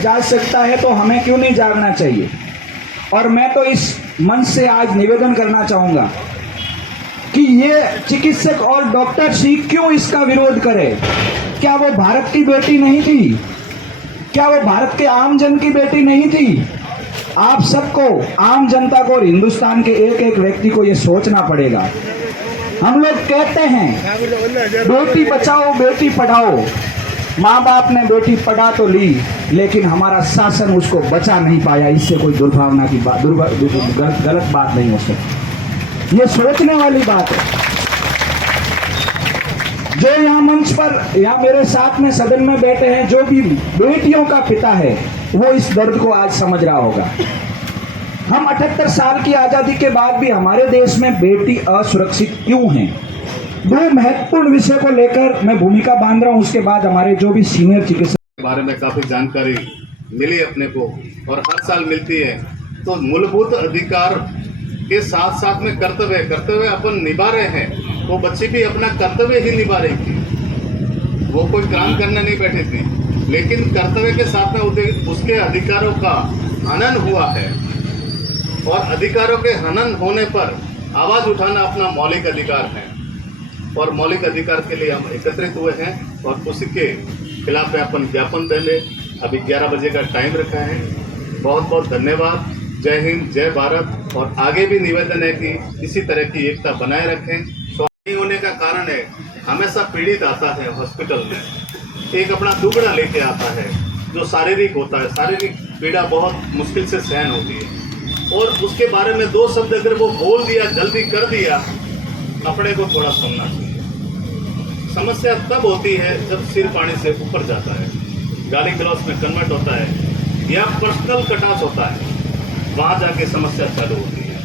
जाग सकता है तो हमें क्यों नहीं जागना चाहिए। और मैं तो इस मंच से आज निवेदन करना चाहूंगा कि ये चिकित्सक और डॉक्टर सिंह क्यों इसका विरोध करे। क्या वो भारत की बेटी नहीं थी? क्या वो भारत के आम जन की बेटी नहीं थी? आप सबको, आम जनता को और हिंदुस्तान के एक एक व्यक्ति को ये सोचना पड़ेगा। हम लोग कहते हैं बेटी बचाओ बेटी पढ़ाओ, माँ बाप ने बेटी पढ़ा तो ली लेकिन हमारा शासन उसको बचा नहीं पाया। इससे कोई दुर्भावना की बात, गलत बात नहीं हो सकती। ये सोचने वाली बात है। जो यहाँ मंच पर, यहाँ मेरे साथ में सदन में बैठे हैं, जो भी बेटियों का पिता है वो इस दर्द को आज समझ रहा होगा। हम 78 साल की आजादी के बाद भी हमारे देश में बेटी असुरक्षित क्यों हैं? दो महत्वपूर्ण विषय को लेकर मैं भूमिका बांध रहा हूं। उसके बाद हमारे जो भी सीनियर चिकित्सक के बारे में काफी जानकारी मिली अपने को, और हर साल मिलती है। तो मूलभूत अधिकार के साथ साथ में कर्तव्य अपन निभा रहे हैं। वो बच्ची भी अपना कर्तव्य ही निभा रही थी, वो कोई काम करने नहीं बैठी थी, लेकिन कर्तव्य के साथ में उसके अधिकारों का हनन हुआ है। और अधिकारों के हनन होने पर आवाज उठाना अपना मौलिक अधिकार है, और मौलिक अधिकार के लिए हम एकत्रित हुए हैं और उसी के खिलाफ अपन ज्ञापन देंगे। अभी 11 बजे का टाइम रखा है। बहुत बहुत धन्यवाद। जय हिंद, जय भारत। और आगे भी निवेदन है कि इसी तरह की एकता बनाए रखें। स्वास्थ्य होने का कारण है, हमेशा पीड़ित आता है हॉस्पिटल में, एक अपना दुगड़ा लेके आता है जो शारीरिक होता है। शारीरिक पीड़ा बहुत मुश्किल से सहन होती है, और उसके बारे में 2 शब्द अगर वो बोल दिया, जल्दी कर दिया, अपने को थोड़ा सुनना चाहिए। समस्या तब होती है जब सिर पानी से ऊपर जाता है, गाली गलौज में कन्वर्ट होता है या पर्सनल कटास होता है, वहां जाके समस्या चालू होती है।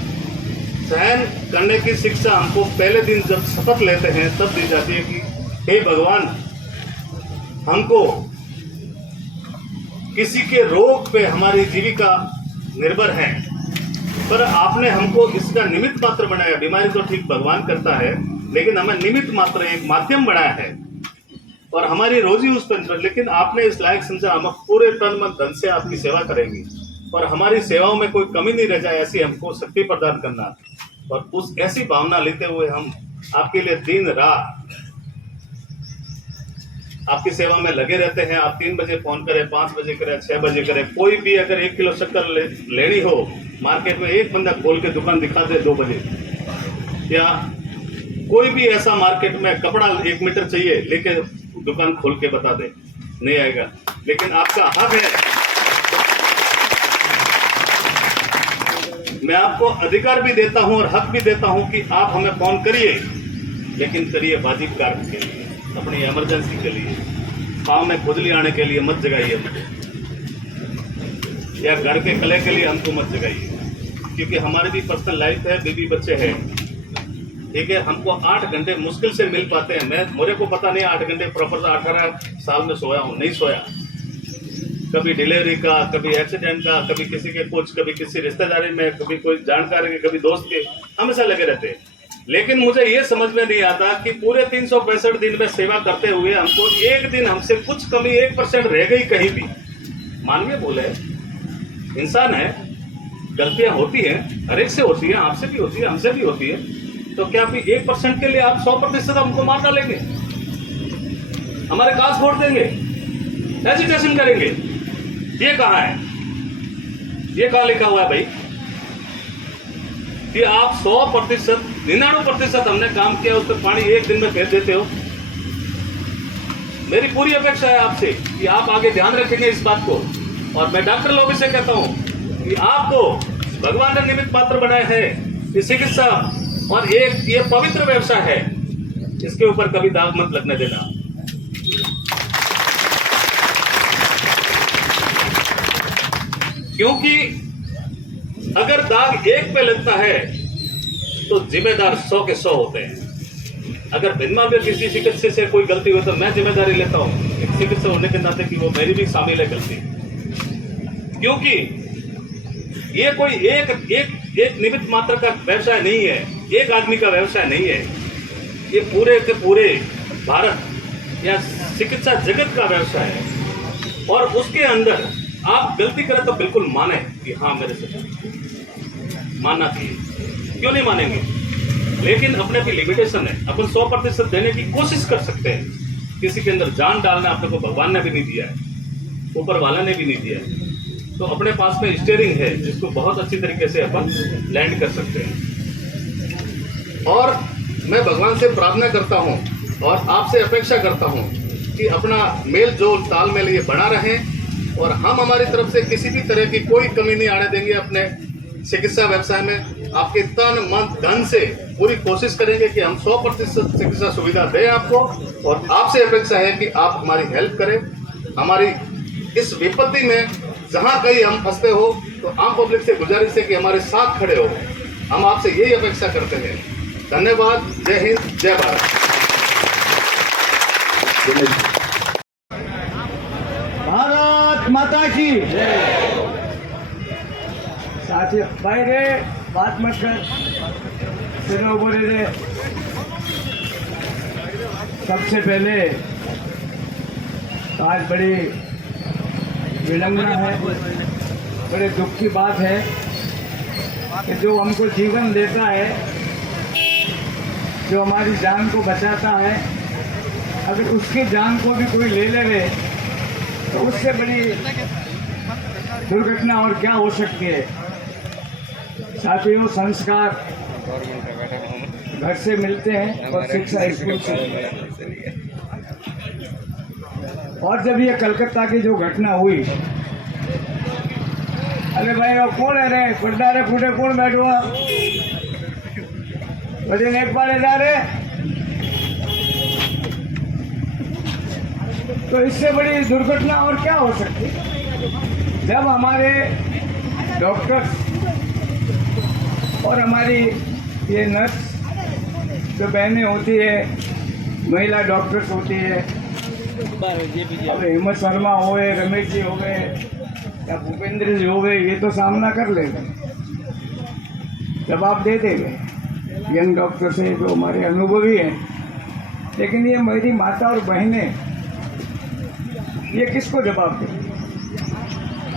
सहन करने की शिक्षा हमको पहले दिन जब शपथ लेते हैं तब दी जाती है कि हे भगवान, हमको किसी के रोग पे हमारी जीविका निर्भर है, पर आपने हमको इसका निमित्त मात्र बनाया। बीमारी तो ठीक भगवान करता है, लेकिन हमें निमित्त मात्र एक माध्यम बनाया है, और हमारी रोजी उस पर। लेकिन आपने इस लायक समझा, हम पूरे तन मन धन से आपकी सेवा करेंगे, और हमारी सेवाओं में कोई कमी नहीं रह जाए, ऐसी हमको शक्ति प्रदान करना। और उस ऐसी भावना लेते हुए हम आपके लिए दिन रात आपकी सेवा में लगे रहते हैं। आप 3 बजे फोन करें, 5 बजे करें, 6 बजे करें, कोई भी अगर 1 किलो शक्कर लेनी हो मार्केट में, एक बंदा खोल के दुकान दिखा दे 2 बजे, या कोई भी ऐसा मार्केट में कपड़ा 1 मीटर चाहिए लेके दुकान खोल के बता दे, नहीं आएगा। लेकिन आपका हक है, मैं आपको अधिकार भी देता हूं और हक भी देता हूं कि आप हमें फोन करिए, लेकिन करिए वाजिब कार्य के लिए, अपनी इमरजेंसी के लिए। पाँव में खुजली आने के लिए मत जगाइए मुझे, या घर के कले के लिए हमको मत जगाइए, क्योंकि हमारी भी पर्सनल लाइफ है, बीवी बच्चे हैं। ठीक है, हमको 8 घंटे मुश्किल से मिल पाते हैं। मेरे को पता नहीं 8 घंटे प्रॉपर 18 साल में सोया हूँ, नहीं सोया। कभी डिलीवरी का, कभी एक्सीडेंट का, कभी किसी के कुछ, कभी किसी रिश्तेदारी में, कभी कोई जानकारी के, कभी दोस्त के, हमेशा लगे रहते हैं। लेकिन मुझे ये समझ में नहीं आता कि पूरे 365 दिन में सेवा करते हुए हमको एक दिन हमसे कुछ कमी 1% रह गई कहीं भी। मानवीय बोले, इंसान है, गलतियां होती हैं, हर एक से होती है, आपसे भी होती है, हमसे भी होती है। तो क्या अभी 1% के लिए आप 100% हमको मार डालेंगे, हमारे काज फोड़ देंगे, एजिटेशन करेंगे? ये कहाँ है? ये कहाँ लिखा हुआ है भाई कि आप 100%, 99% हमने काम किया, उस पर पानी 1 दिन में फेर देते हो? मेरी पूरी अपेक्षा है आपसे कि आप आगे ध्यान रखेंगे इस बात को। और मैं डॉक्टर लोगों से कहता हूं कि आपको भगवान ने निमित्त मात्र बनाए हैं। ये चिकित्सा और एक ये पवित्र व्यवसाय है, इसके ऊपर कभी दाग मत लगने देना। क्योंकि अगर दाग एक पे लगता है तो जिम्मेदार 100 के 100 होते हैं। अगर बिनमा में किसी चिकित्सक से कोई गलती हो तो मैं जिम्मेदारी लेता हूं एक चिकित्सक होने के नाते कि वो मेरी भी शामिल है गलती। क्योंकि ये कोई एक निमित्त मात्र का व्यवसाय नहीं है, एक आदमी का व्यवसाय नहीं है, ये पूरे के पूरे भारत या चिकित्सा जगत का व्यवसाय है। और उसके अंदर आप गलती करें तो बिल्कुल माने कि हाँ मेरे से मानना चाहिए, क्यों नहीं मानेंगे, लेकिन अपने की लिमिटेशन है। अपन 100% देने की कोशिश कर सकते हैं, किसी के अंदर जान डालना अपने को भगवान ने भी नहीं दिया है, ऊपर वाला ने भी नहीं दिया है। तो अपने पास में स्टीयरिंग है जिसको बहुत अच्छी तरीके से अपन लैंड कर सकते हैं। और मैं भगवान से प्रार्थना करता हूँ और आपसे अपेक्षा करता हूँ कि अपना मेल जोल तालमेल ये बना रहे और हम हमारी तरफ से किसी भी तरह की कोई कमी नहीं आने देंगे। अपने चिकित्सा व्यवसाय में आपके तन मन धन से पूरी कोशिश करेंगे कि हम 100% चिकित्सा सुविधा दें आपको, और आपसे अपेक्षा है कि आप हमारी हेल्प करें। हमारी इस विपत्ति में जहां कहीं हम फंसते हो तो आम पब्लिक से गुजारिश है कि हमारे साथ खड़े हो। हम आपसे यही अपेक्षा करते हैं। धन्यवाद। जय हिंद, जय भारत। भारत माता की साथियों, भाई रे बात मत कर, सिरे ऊपर रे। सबसे पहले आज बड़ी विडंबना है, बड़े दुख की बात है कि जो हमको जीवन देता है, जो हमारी जान को बचाता है, अगर उसकी जान को भी कोई ले ले तो उससे बड़ी दुर्घटना और क्या हो सकती है। साथियों, संस्कार घर से मिलते हैं और शिक्षा स्कूल से। और जब ये कलकत्ता की जो घटना हुई, अरे भाई वो कौन है रे पड़दारे फूटे कौन बैठो वजन एक बार जा रहे, तो इससे बड़ी दुर्घटना और क्या हो सकती है। जब हमारे डॉक्टर और हमारी ये नर्स जो बहनें होती है, महिला डॉक्टर्स होती है, अब हेमंत शर्मा हो गए, रमेश जी हो गए या भूपेंद्र जी हो गए, ये तो सामना कर लेंगे, जवाब दे देंगे। यंग डॉक्टर से जो हमारे अनुभवी हैं, लेकिन ये मेरी माता और बहनें, ये किसको जवाब दे।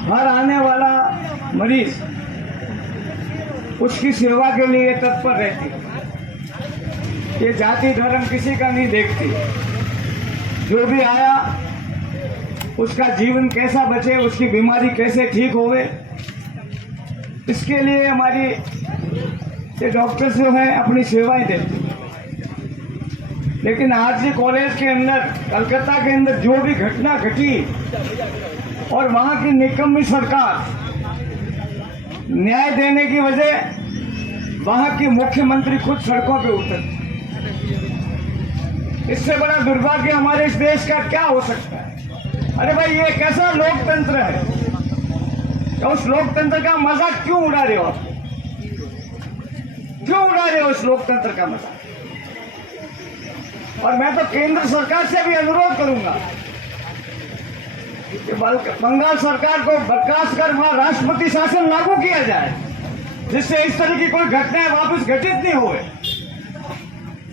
हर आने वाला मरीज उसकी सेवा के लिए तत्पर रहती है। ये जाति धर्म किसी का नहीं देखती। जो भी आया उसका जीवन कैसा बचे, उसकी बीमारी कैसे ठीक होवे, इसके लिए हमारी ये डॉक्टर जो है अपनी सेवाएं देते हैं। लेकिन आरजी कॉलेज के अंदर, कलकत्ता के अंदर जो भी घटना घटी और वहां की निकम्मी सरकार न्याय देने की वजह वहां की मुख्यमंत्री खुद सड़कों पे उतर। इससे बड़ा दुर्भाग्य हमारे इस देश का क्या हो सकता है। अरे भाई, ये कैसा लोकतंत्र है, तो उस लोकतंत्र का मजाक क्यों उड़ा रहे हो आप? क्यों उड़ा रहे हो उस लोकतंत्र का मजाक? और मैं तो केंद्र सरकार से भी अनुरोध करूंगा कि बंगाल सरकार को बर्खास्त कर वहां राष्ट्रपति शासन लागू किया जाए, जिससे इस तरह की कोई घटनाएं वापस घटित नहीं हुए।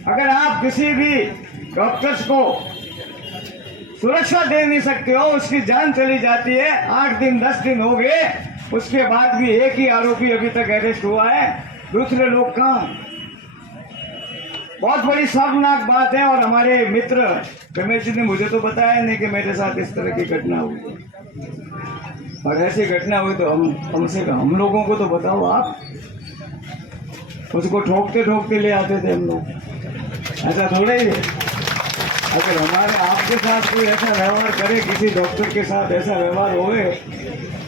अगर आप किसी भी डॉक्टर्स को सुरक्षा दे नहीं सकते हो, उसकी जान चली जाती है, 8 दिन 10 दिन हो गए, उसके बाद भी एक ही आरोपी अभी तक अरेस्ट हुआ है, दूसरे लोग कहाँ। बहुत बड़ी शर्मनाक बात है। और हमारे मित्र रमेश जी ने मुझे तो बताया नहीं कि मेरे साथ इस तरह की घटना हुई, और ऐसी घटना हुई तो हम से हम लोगों को तो बताओ आप। उसको ठोकते ठोकते ले आते थे हम लोग, ऐसा थोड़ा ही है। अगर हमारे आपके साथ कोई ऐसा व्यवहार करे, किसी डॉक्टर के साथ ऐसा व्यवहार होए,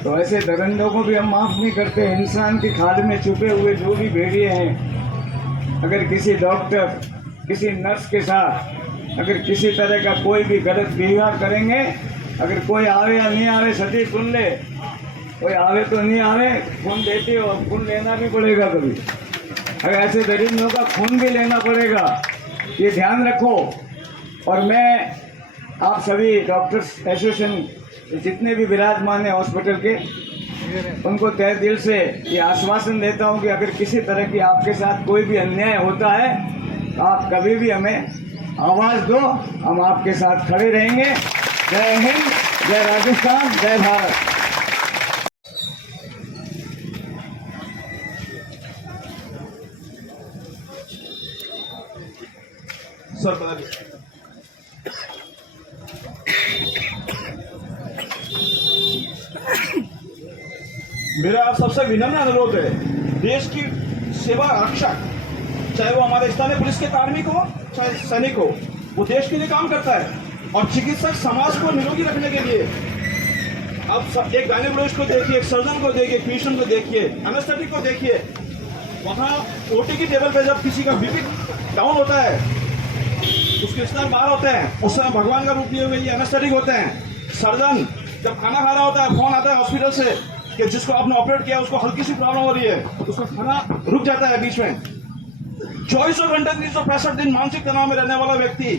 तो ऐसे दरिंदों को भी हम माफ़ नहीं करते। इंसान की खाल में छुपे हुए जो भी भेड़िए हैं, अगर किसी डॉक्टर, किसी नर्स के साथ अगर किसी तरह का कोई भी गलत व्यवहार करेंगे, अगर कोई आवे या नहीं आवे, सभी सुन ले, कोई आवे तो नहीं आवे, खून देते हो, खून लेना भी पड़ेगा कभी। अगर ऐसे दरिंदों का खून भी लेना पड़ेगा, ये ध्यान रखो। और मैं आप सभी डॉक्टर्स एसोसिएशन जितने भी विराजमान हैं हॉस्पिटल के, उनको तहे दिल से ये आश्वासन देता हूं कि अगर किसी तरह की आपके साथ कोई भी अन्याय होता है, तो आप कभी भी हमें आवाज़ दो, हम आपके साथ खड़े रहेंगे। जय हिंद, जय राजस्थान, जय भारत। सर पता नहीं। मेरा आप सबसे विनम्र अनुरोध है, देश की सेवा रक्षक, चाहे वो हमारे स्थानीय पुलिस के कार्मिक हो चाहे सैनिक हो, वो देश के लिए काम करता है। और चिकित्सक समाज को निरोगी रखने के लिए, अब एक गायनेकोलॉजिस्ट को देखिए, एक सर्जन को देखिए, फिजिशियन को देखिए, एनेस्थेटिक को देखिए, वहाँ ओटी की टेबल पे जब किसी का बीपी डाउन होता है, उसके स्तर बाहर होते हैं, उस समय भगवान का रूप लिए हुए ये एनेस्थेटिक होते हैं। सर्जन जब खाना खा रहा होता है, फोन आता है हॉस्पिटल से कि जिसको आपने ऑपरेट किया उसको हल्की सी प्रॉब्लम हो रही है, उसका खाना रुक जाता है बीच में। 24 घंटे 365 दिन मानसिक तनाव में रहने वाला व्यक्ति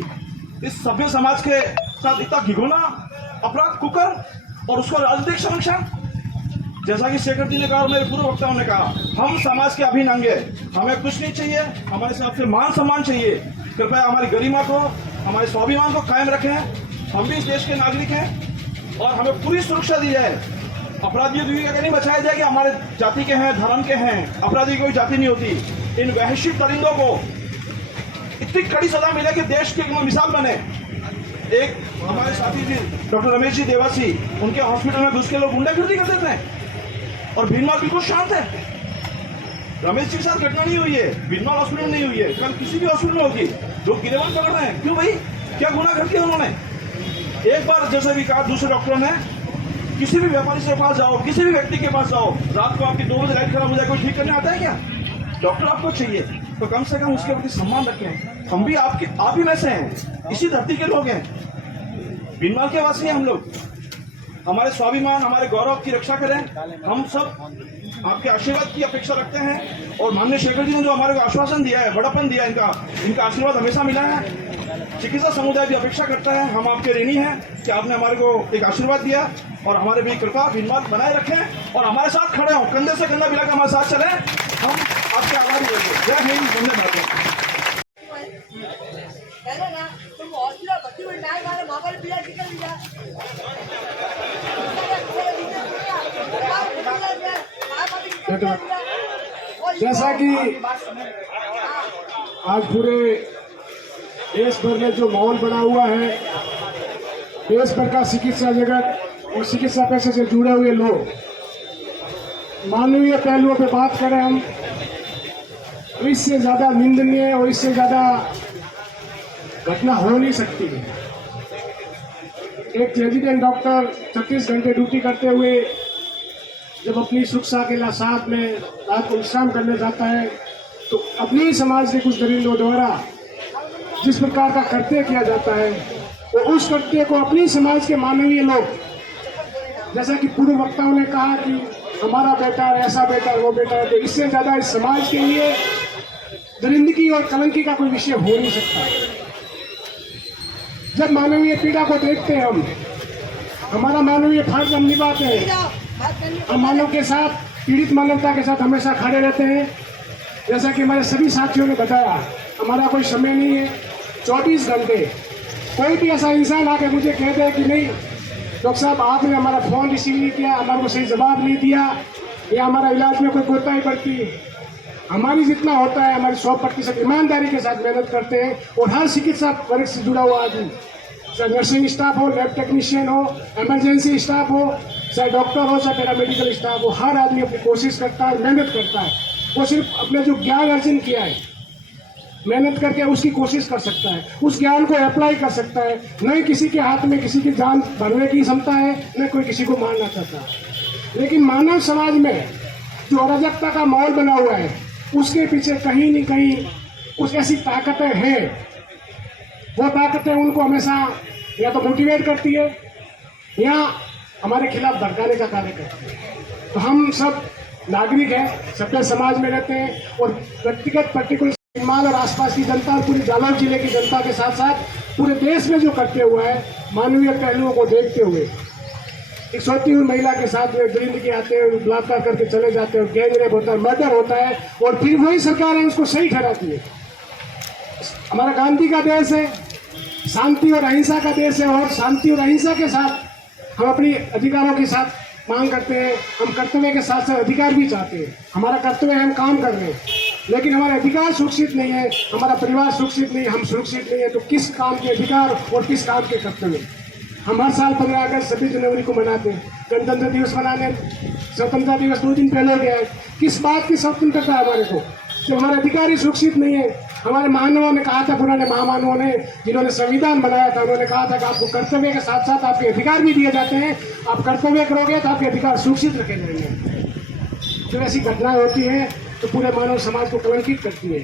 इस सभ्य समाज के साथ इतना घिघोना अपराध कुकर, और उसको राजनीतिक संरक्षण। जैसा कि शेखर जी ने कहा और मेरे पूर्व वक्ताओं ने कहा, हम समाज के अभिन्न अंग हैं, हमें कुछ नहीं चाहिए, हमारे साथ से मान सम्मान चाहिए। कृपया हमारी गरिमा को, हमारे स्वाभिमान को कायम रखें। हम भी इस देश के नागरिक हैं और हमें पूरी सुरक्षा दी जाए। अपराधियों को नहीं बचाया जाए कि हमारे जाति के हैं, धर्म के हैं। अपराधी कोई जाति नहीं होती। इन वहशी परिंदों को इतनी कड़ी सजा मिले कि देश की एक मिसाल बने। एक हमारे साथी जी डॉक्टर रमेश जी देवासी, उनके हॉस्पिटल में घुस के लोग गुंडागर्दी करते थे और भीनमाल बिल्कुल शांत है। रमेश जी के साथ घटना नहीं हुई है, भीनमाल हॉस्पिटल में नहीं हुई है, कल किसी भी हॉस्पिटल में होगी। लोग गिरेबान पकड़ रहे हैं, क्यों भाई, क्या गुनाह कर दिया उन्होंने? एक बार जैसे भी कहा दूसरे डॉक्टरों ने, किसी भी व्यापारी से पास जाओ, किसी भी व्यक्ति के पास जाओ, रात को आपकी 2 बजे लाइट खराब हो जाए, कोई ठीक करने आता है क्या? डॉक्टर आपको चाहिए तो कम से कम उसके प्रति सम्मान रखें। हम भी आप ही में से हैं, इसी धरती के लोग हैं, भीनमाल के वासी हैं हम लोग। हमारे स्वाभिमान, हमारे गौरव की रक्षा करें। हम सब आपके आशीर्वाद की अपेक्षा रखते हैं और माननीय शेखर जी ने जो हमारे को आश्वासन दिया है, बड़ापन दिया है, इनका आशीर्वाद हमेशा मिला है। चिकित्सा समुदाय भी अपेक्षा करता है, हम आपके ऋणी हैं कि आपने हमारे को एक आशीर्वाद दिया और हमारे भी कृपा भीनमाल बनाए रखें और हमारे साथ खड़े हों, कंधे से कंधा मिलाकर हमारे साथ चलें। हम आपके आभारी होंगे। जय हिंद, वंदे मातरम। जैसा कि आज पूरे देश भर में जो माहौल बना हुआ है, देश भर का चिकित्सा जगत और चिकित्सा पेशे से जुड़े हुए लोग मानवीय पहलुओं पे बात करें हम, तो इससे ज्यादा निंदनीय और इससे ज्यादा घटना हो नहीं सकती है। एक रेजिडेंट डॉक्टर 36 घंटे ड्यूटी करते हुए जब अपनी सुरक्षा के साथ में रात को विश्राम करने जाता है, तो अपने ही समाज के कुछ दरिंदों द्वारा जिस प्रकार का कृत्य किया जाता है, वो उस कृत्य को अपनी समाज के मानवीय लोग, जैसा कि पूर्व वक्ताओं ने कहा कि हमारा बेटा ऐसा बेटा वो बेटा है, तो इससे ज्यादा इस समाज के लिए दरिंदगी और कलंकी का कोई विषय हो नहीं सकता। जब मानवीय पीड़ा को देखते हैं हम, हमारा मानवीय फर्ज हम निभाते हैं। हम मानव के साथ, पीड़ित मानवता के साथ हमेशा खड़े रहते हैं। जैसा कि हमारे सभी साथियों ने बताया, हमारा कोई समय नहीं है, 24 घंटे। कोई भी ऐसा इंसान आके मुझे कह दे कि नहीं डॉक्टर साहब आपने हमारा फोन रिसीव नहीं किया, हमारे को सही जवाब नहीं दिया, या हमारा इलाज में कोई कोताही बरती, हमारी जितना होता है हमारी 100% ईमानदारी के साथ मेहनत करते हैं। और हर चिकित्सा वर्ग से जुड़ा हुआ आदमी, चाहे नर्सिंग स्टाफ हो, लैब टेक्नीशियन हो, इमरजेंसी स्टाफ हो, चाहे डॉक्टर हो, चाहे पैरामेडिकल स्टाफ हो, हर आदमी अपनी कोशिश करता है, मेहनत करता है। वो सिर्फ अपने जो ज्ञान अर्जन किया है, मेहनत करके उसकी कोशिश कर सकता है, उस ज्ञान को अप्लाई कर सकता है। न किसी के हाथ में किसी की जान भरने की क्षमता है, न कोई किसी को मारना चाहता है। लेकिन मानव समाज में जो अराजकता का माहौल बना हुआ है, उसके पीछे कहीं न कहीं कुछ ऐसी ताकतें हैं। वो ताकतें उनको हमेशा या तो मोटिवेट करती है या हमारे खिलाफ भड़काने का कार्य करती है। तो हम सब नागरिक हैं, सभ्य समाज में रहते हैं और व्यक्तिगत पर्टिकुलर हिमाल और आसपास की जनता और पूरे जालौर जिले की जनता के साथ साथ पूरे देश में जो करते हुआ है, मानवीय पहलुओं को देखते हुए, एक सोती हुई महिला के साथ में दरिंद के आते हैं, बलात्कार करके चले जाते हैं, गैंग रेप होता है, मर्डर होता है, और फिर वही सरकार है उसको सही ठहराती है। हमारा गांधी का देश है, शांति और अहिंसा का देश है, और शांति और अहिंसा के साथ हम अपनी अधिकारों के साथ मांग करते हैं। हम कर्तव्य के साथ साथ अधिकार भी चाहते हैं। हमारा कर्तव्य है, हम काम कर रहे हैं। लेकिन हमारे अधिकार सुरक्षित नहीं है, हमारा परिवार सुरक्षित नहीं है, हम सुरक्षित नहीं है, तो किस काम के अधिकार और किस काम के कर्तव्य। हम हर साल 15 अगस्त 26 जनवरी को मनाते हैं, गणतंत्र दिवस मनाने स्वतंत्रता दिवस 2 दिन पहले हो गया है। किस बात की स्वतंत्रता है हमारे को, जब हमारे अधिकार ही सुरक्षित नहीं है। हमारे मानवों ने कहा था, पुराने महामानवों ने, जिन्होंने संविधान बनाया था, उन्होंने कहा था कि आपको कर्तव्य के साथ साथ आपके अधिकार भी दिए जाते हैं। आप कर्तव्य करोगे तो आपके अधिकार सुरक्षित रखे जाएंगे। जब ऐसी घटनाएं होती हैं तो पूरे मानव समाज को कलंकित करती है।